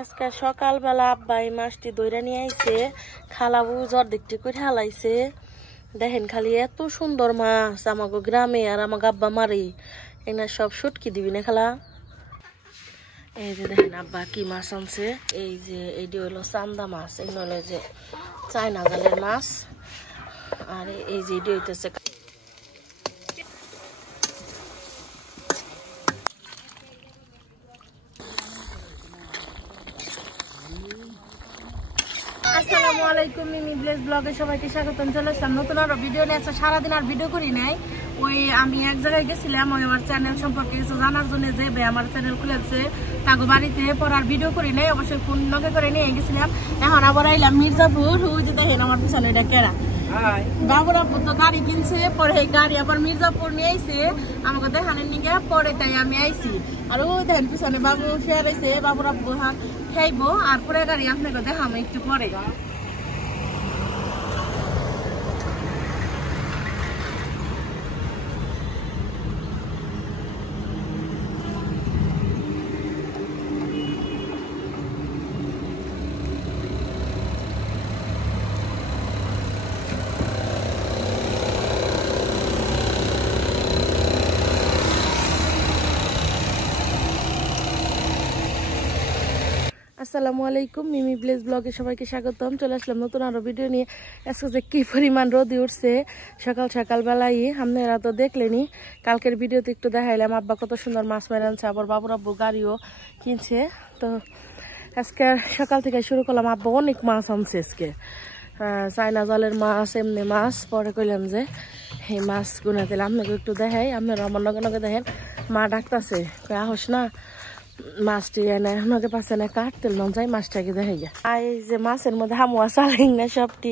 আজকে সকালবেলা আব্বা এই মাছটি দইরা নিয়ে আইছে, খালাবু জ্বর দেখতে করে হালাইছে। দেখেন খালি এত সুন্দর মাছ আমাকে গ্রামে, আর আমাকে আব্বা মারে এনার সব শুটকি দিবি না খালা। এই যে দেখেন আব্বা কি মাছ আনছে, এই যে এইটি হলো চান্দা মাছ, এই হলো যে চায়না জালের মাছ, আর এই যে এটি হইতেছে আসসালামু আলাইকুম। মিমি ভিলেজ ব্লগে সবাইকে স্বাগতম। চলে আসলাম নতুন আরো ভিডিও নিয়ে। সারাদিন আর ভিডিও করি নাই, ওই আমি এক জায়গায় গেছিলাম ওই আমার চ্যানেল সম্পর্কে কিছু জানার জন্য, যে আমার চ্যানেল খুলেছে তাকে বাড়িতে পড়ার ভিডিও করি নাই, অবশ্যই ফোন লগে করে নিয়ে গেছিলাম। এখন আবার আইলাম মির্জাপুর, ওই যে দেখেন আমার পিছনে এটা কেরা বাবুর আব্বু তো গাড়ি কিনছে, পরে এই গাড়ি আবার মির্জাপুর নিয়ে আইছে আমাকে দেখানোর নিগে, পরে তাই আমি আইছি। আর ওই দেখেন পিছনে বাবু ফের আইছে, বাবুর আব্বু খাইবো, আর পরে গাড়ি আপনাকে দেখাবো একটু পরে। আসসালামু আলাইকুম, মিমি ভিলেজ ব্লগে সবাইকে স্বাগতম। চলে আসলাম নতুন আরো ভিডিও নিয়ে। আজকে যে কি পরিমাণ রোদি উঠছে সকাল সকাল বেলায়, আপনারা তো দেখলেনি। কালকের ভিডিওতে একটু দেখাইলাম আব্বা কত সুন্দর মাছ মেরে আনছে, আবার বাবুর আব্বু গাড়িও কিনছে। তো আজকে সকাল থেকে শুরু করলাম, আব্বা অনেক মাছ আনছে আজকে, চায়না জালের মাছ, এমনি মাছ। পরে কইলাম যে এই মাছ গুনা দিলে আপনাকে একটু দেখাই, আপনারা আমার নগে নগে দেখেন। মা ডাকতেছে, আহস না মাছটি এনে নগে পাশে না কাটতে না যাই, মাছটাকে দেখে যা। এই যে মাছের মধ্যে হামুয়া চালাই না সবটি,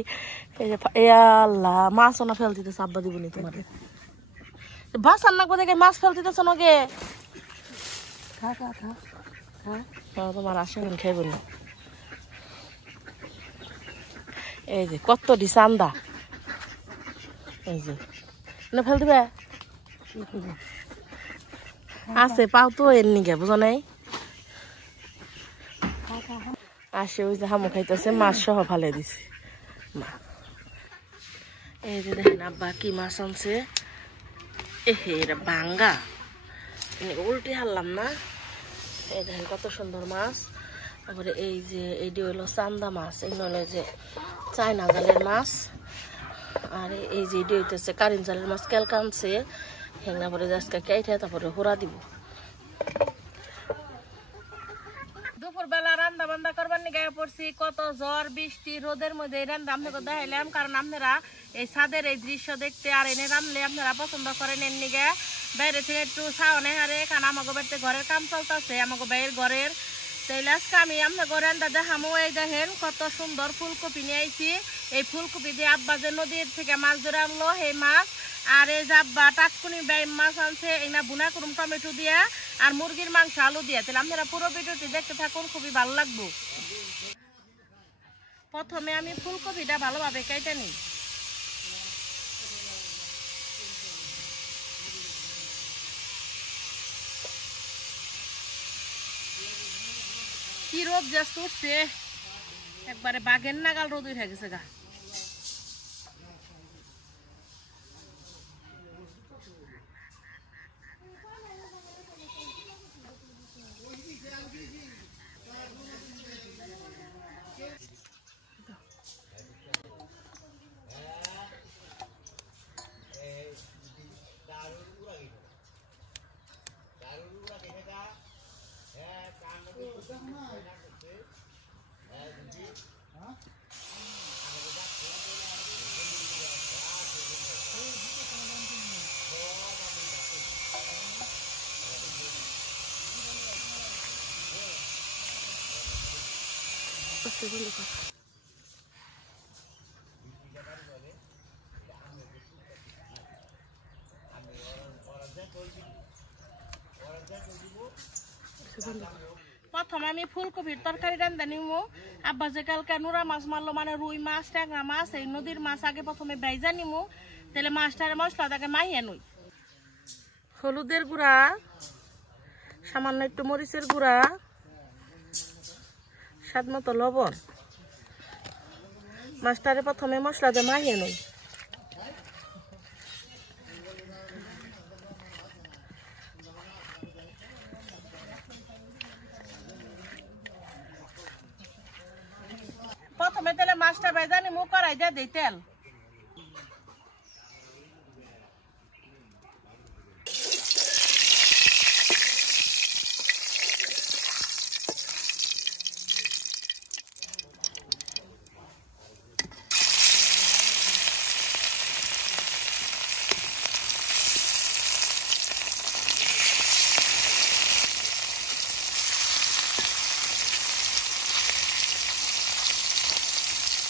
এই যে আল্লাহ মাছ ওনা ফেল দিতেছে, আব্বা দিবনি তোমার বাসার নাকবো দেখে মাছ ফেল দিতেছ নগে, তোমার আসে খাইব না। এই যে কত ডি চান্দা, এই যে না ফেল দিবে আছে পাও তো এর নিগে, বুঝো নাই আসে। ওই যে হামু খাইতেছে, মাছ সহ ফালে দিছে। এই যে দেখেন আব্বা কি মাছ আনছে, এটা বাঙ্গা, উল্টে হারলাম না। এই দেখেন কত সুন্দর মাছ। তারপরে এই যে এইটি হলো চান্দা মাছ, এই হলো যে চায়না জালের মাছ, আর এই যে এটি হইতেছে কারিন জালের মাছ। কেলকা আনছে হেংনা, পরে আজকে কেটে তারপরে হোরা দিব। দুপুরবেলা রান্না বান্না করবার নিয়ে পড়ছি, কত ঝড় বৃষ্টি রোদের মধ্যে এই রান্না আপনাকে দেখাইলাম, কারণ আপনারা এই ছাদের এই দৃশ্য দেখতে আর এনে রান্নলে আপনারা পছন্দ করেন। এর নিগে বাইরে থেকে একটু ছাওনে হারে, কারণ আমাকে বাড়িতে ঘরের কাম চলতেছে, আমাকে বাইরের ঘরের। তাইলে আজকে আমি আপনাকে রান্না দেখামো। এই দেখেন কত সুন্দর ফুলকপি নিয়ে আইছি, এই ফুলকপি দিয়ে আব্বা যে নদীর থেকে মাছ ধরে আনলো সেই মাছ, আর এই যে আব্বা টাটকুনি বেই মাছ আনছে, এই না বুনা করুম টমেটো দিয়া, আর মুরগির মাংস আলু দিয়া। তাহলে আপনারা পুরো ভিডিওটি দেখতে থাকুন, খুবই ভালো লাগবে। প্রথমে আমি ফুলকপিটা ভালোভাবে কেটে নিই। কি রোদ যে উঠছে, একবারে বাঘের নাগাল রোদ উঠে গেছে গা। প্রথমে আমি ফুলকপির তরকারি রান্না নিমু। আব্বা যে কালকে নুরা মাছ মারলো, মানে রুই মাছ, ট্যাংরা মাছ, এই নদীর মাছ আগে প্রথমে বাইজা নিমু, তাহলে মাছটার মশলাটাকে মাইয়া নই। হলুদের গুঁড়া, সামান্য একটু মরিচের গুঁড়া, স্বাদ মতো লবণ। মাছটারে প্রথমে মশলা দিয়ে মাখিয়ে নিই। প্রথমে তেলে মাছটা ভেজে নিমু, কড়াই দিয়ে দিই তেল।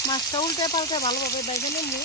মাছটা উল্টে পাল্টে ভালোভাবে ভেজে নিমু।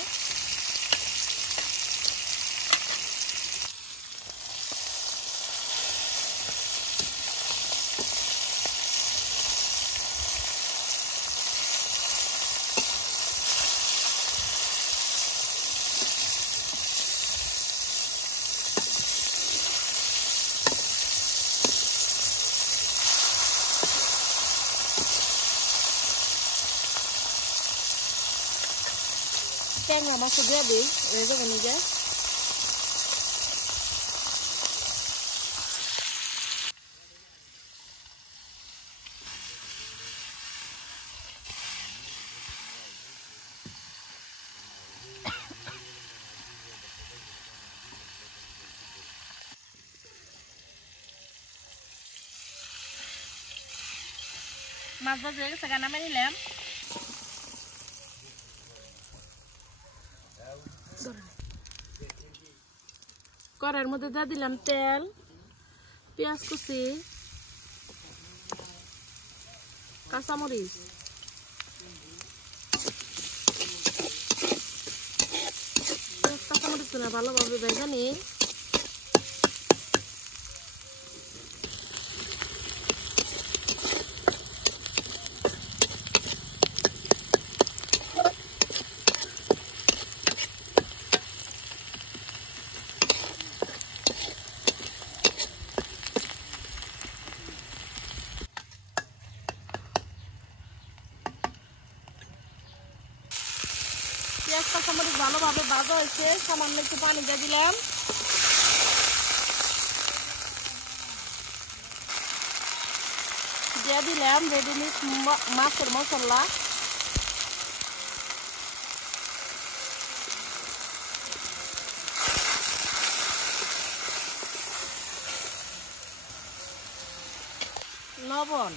ট্যাংরা মাছ দিয়ে দিই, হয়ে যাবে নিজে। মাছ ভাজা হয়ে গেছে, নামিয়ে নিলাম। কড়াইয়ের মধ্যে দিয়ে দিলাম তেল, পেঁয়াজ কুচি, কাঁচামরিচ, কাঁচামরিচ ভালোভাবে ভেজে নিই। পেঁয়াজ কাঁচামরিচ ভালোভাবে ভাজা হয়েছে, সামান্য একটু পানি দিয়ে দিলাম। দিয়ে দিলাম রেডিমিক্স মাছের মশলা। লবণ,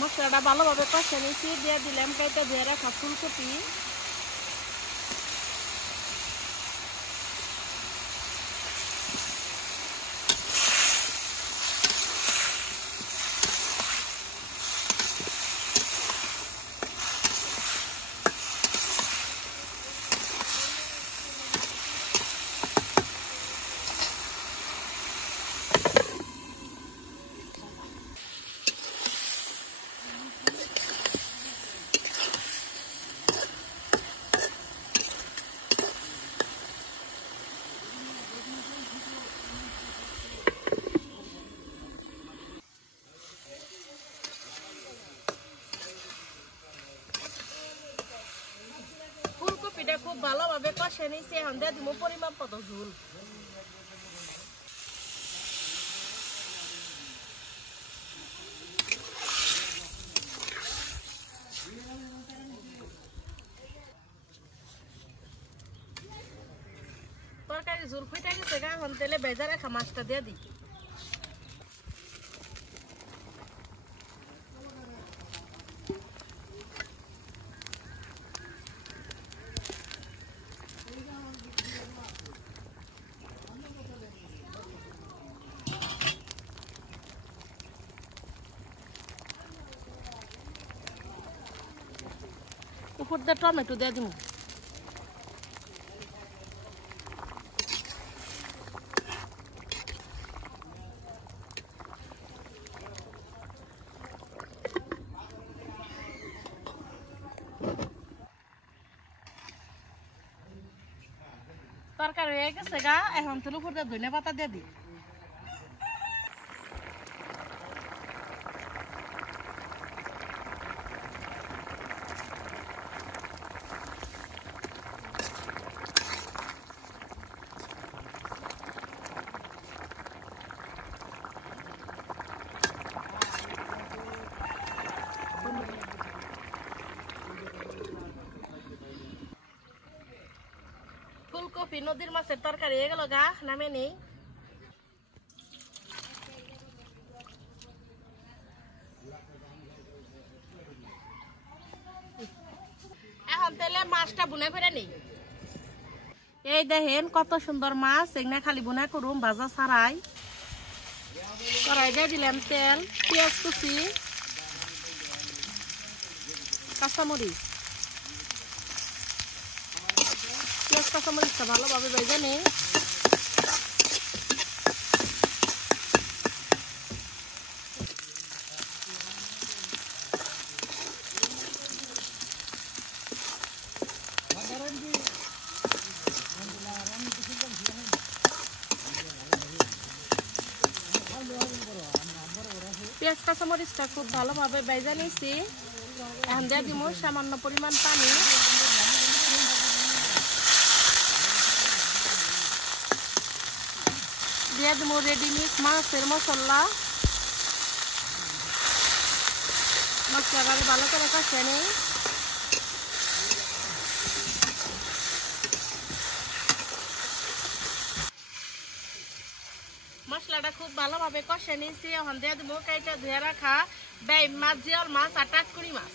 মশলাটা ভালোভাবে কষে নিয়েছি। দিয়ে দিলাম কেটে ধুয়ে রাখা ফুলকপি। ফুলকপিটা খুব ভালোভাবে কষে নিয়েছি, এখন দিয়ে দিব পরিমাণ মতো ঝোল। তরকারি ঝোল ফুটে গেছে, এখন তেলে ভেজে রাখা মাছটা দিয়ে দিই। উপর দিয়ে টমেটো দিয়ে দিব। তরকারি হয়ে গেছে গা, এখন তুলে উপর দিয়ে ধনে পাতা দিয়ে দিই। ফুলকপি নদীর মাছের তরকারি হয়ে গেল গা, নামে নেই। এখন তাহলে মাছটা বুনা করে নেই। এই দেখেন কত সুন্দর মাছ, এগুলা খালি বুনা করুম, ভাজা ছাড়াই। কড়াই দিয়ে দিলাম তেল, পেঁয়াজ কুচি, কাঁচামরিচ। পেঁয়াজ কাঁচামরিচটা ভালোভাবে ভেজে নিই। পেঁয়াজ কাঁচামরিচটা খুব ভালোভাবে ভেজে নিয়েছি। এখন দিয়ে দিব সামান্য পরিমাণ পানি। দিয়ে দিব রেডিমিক্স মাছের মশলা। মশলাটা ভালো করে কষিয়ে নিই। মশলাটা খুব ভালোভাবে কষে নিয়েছি। এখন দিয়ে দেবো কাইটা ধুয়ে রাখা বাইম মাছ, জিওল মাছ আর টাটকুড়ি মাছ।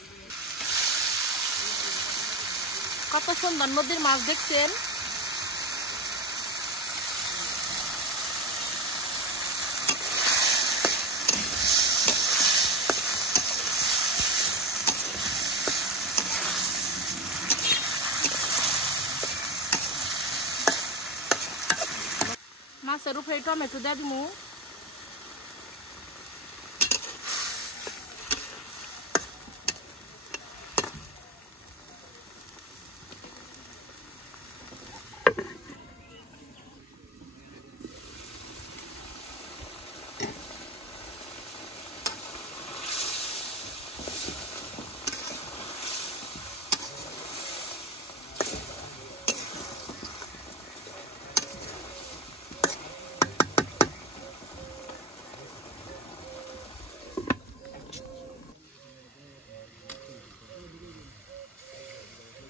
কত সুন্দর নদীর মাছ দেখছেন। মাছের উপরে টমেটো দিয়ে দিব।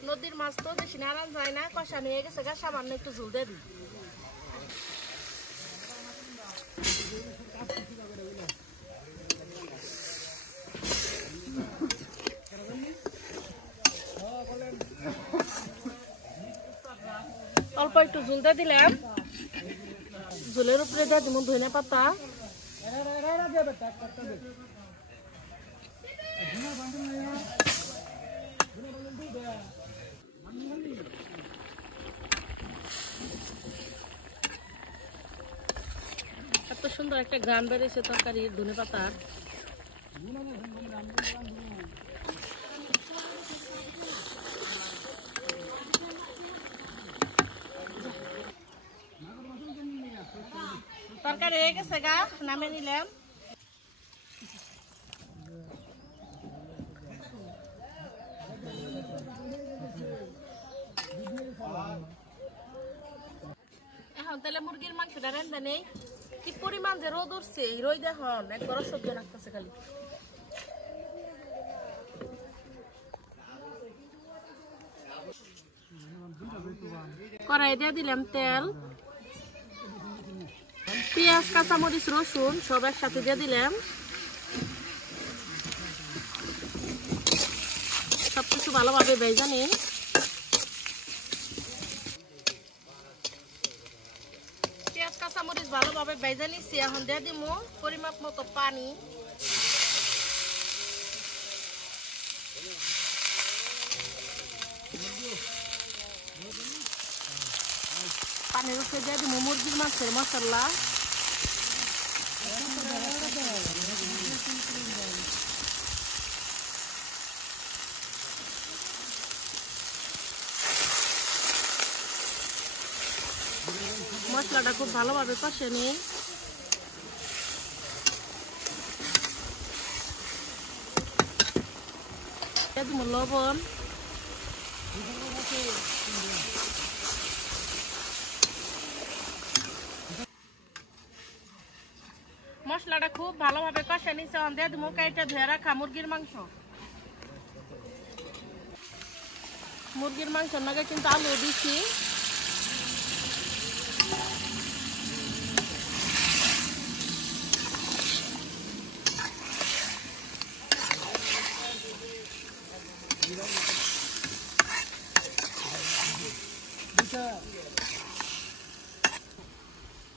নদীর মাছ তো বেশি নাড়ান যায় না, কষানো হয়ে গেছে গা, সামান্য একটু ঝোল দিয়ে দিই। অল্প একটু ঝোল দিয়ে দিলাম। ঝোলের উপরে দিয়ে দিব ধনে পাতা। এত সুন্দর একটা গ্রাম বেড়েছে তরকারির ধনে পাতার। তরকারি হয়ে গেছে গা, নামে নিলাম। এখন তাহলে মুরগির মাংসটা রান্না নেই। কি পরিমাণ যে রোদ উঠছে, রোদ দেখুন একবার সহ্য রাখতেছে খালি। কড়াই দিয়ে দিলাম তেল, পেঁয়াজ কাঁচামরিচ রসুন সব একসাথে দিয়ে দিলাম। সবকিছু ভালোভাবে ভেজে নিই। পেঁয়াজ কাঁচামরিচ ভালোভাবে ভেজে নিচ্ছি। এখন দিয়ে দিব পরিমাপ মতো পানি। পানির উপরে দিয়ে দিব মুরগির মাছের মশলা। খুব ভালোভাবে কষে নিই। লবণ, মশলাটা খুব ভালোভাবে কষে নিচ্ছে। দিয়ে দিব কাইটা ধুয়ে রাখা মুরগির মাংস। মুরগির মাংসের নাগে কিন্তু আলু দিচ্ছি।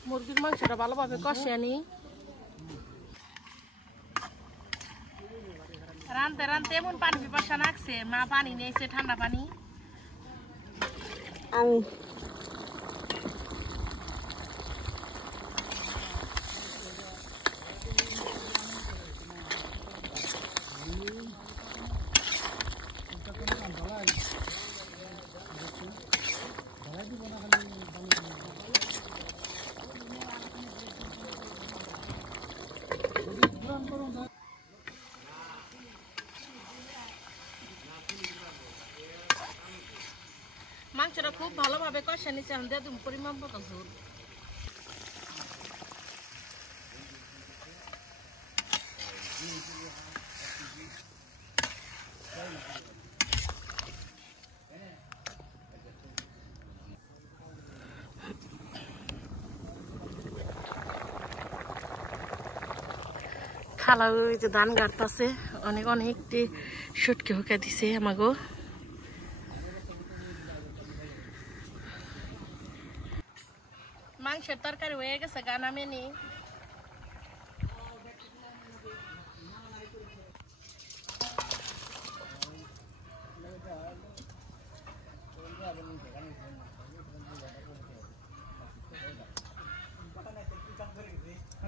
মুরগির মাংসটা ভালোভাবে কষিয়ে নিই। রানতে রানতে এমন পানি পিপাসা লাগছে, মা পানি নিয়েছে, ঠান্ডা পানি। মাংসটা খুব ভালোভাবে কষে নিচ্ছে। এখন দিয়ে তুমি পরিমাণ মতো ঝোল। খালা ওই যে ধান গাড়তাছে, অনেক অনেকটি সুটকে হুকে দিছে আমাগো। মাংসের তরকারি হয়ে গেছে, গা নামিয়ে নি।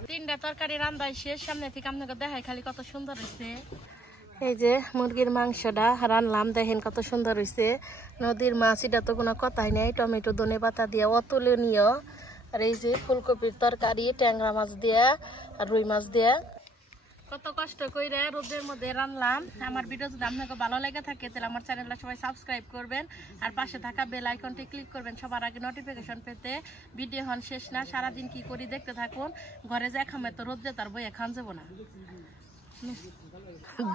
তিনটা তরকারি রান্দাই শেষ, সামনে থেকে আপনাকে দেখাই খালি কত সুন্দর হয়েছে। এই যে মুরগির মাংসটা রানলাম, দেখেন কত সুন্দর হয়েছে। নদীর মাছ, এটা তো কোনো কথাই নেই। টমেটো ধনে পাতা দিয়ে অতুলনীয়। আর এই যে ফুলকপির তরকারি ট্যাংরা মাছ দিয়া আর রুই মাছ দিয়া কত কষ্ট করে রোদের মধ্যে রান্নাম। আমার ভিডিও যদি আপনাকে ভালো লেগে থাকে তাহলে আমার চ্যানেলটা সবাই সাবস্ক্রাইব করবেন আর পাশে থাকা বেল আইকনটি ক্লিক করবেন সবার আগে নোটিফিকেশন পেতে। ভিডিও হন শেষ না, সারাদিন কি করি দেখতে থাকুন। ঘরে যে খামে তো রোদে তার বই খান যাবো না।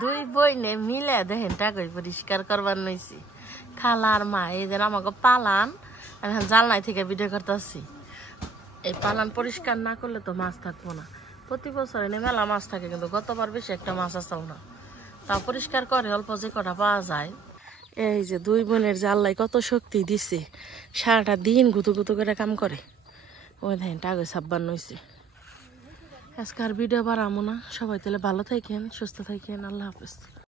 দুই বইনে মিলে দেখেন টাকাই পরিষ্কার করবার নইছি। খালার মা এই যে আমাকে পালান, আমি জালনাই থেকে ভিডিও করতেছি। এই পালান পরিষ্কার না করলে তো মাছ থাকবো না। প্রতি বছর এনে মেলা মাছ থাকে, কিন্তু গতবার বেশি একটা মাছ আসতাম না। তা পরিষ্কার করে অল্প যে কটা পাওয়া যায়। এই যে দুই বোনের জাল্লাই কত শক্তি দিছে, সারাটা দিন গুতু গুতু করে কাম করে। ওই দেখেন টাকা 56 হয়েছে। আজকে আর ভিডিও বাড়াবো না। সবাই তাহলে ভালো থাকেন, সুস্থ থাকেন। আল্লাহ হাফেজ।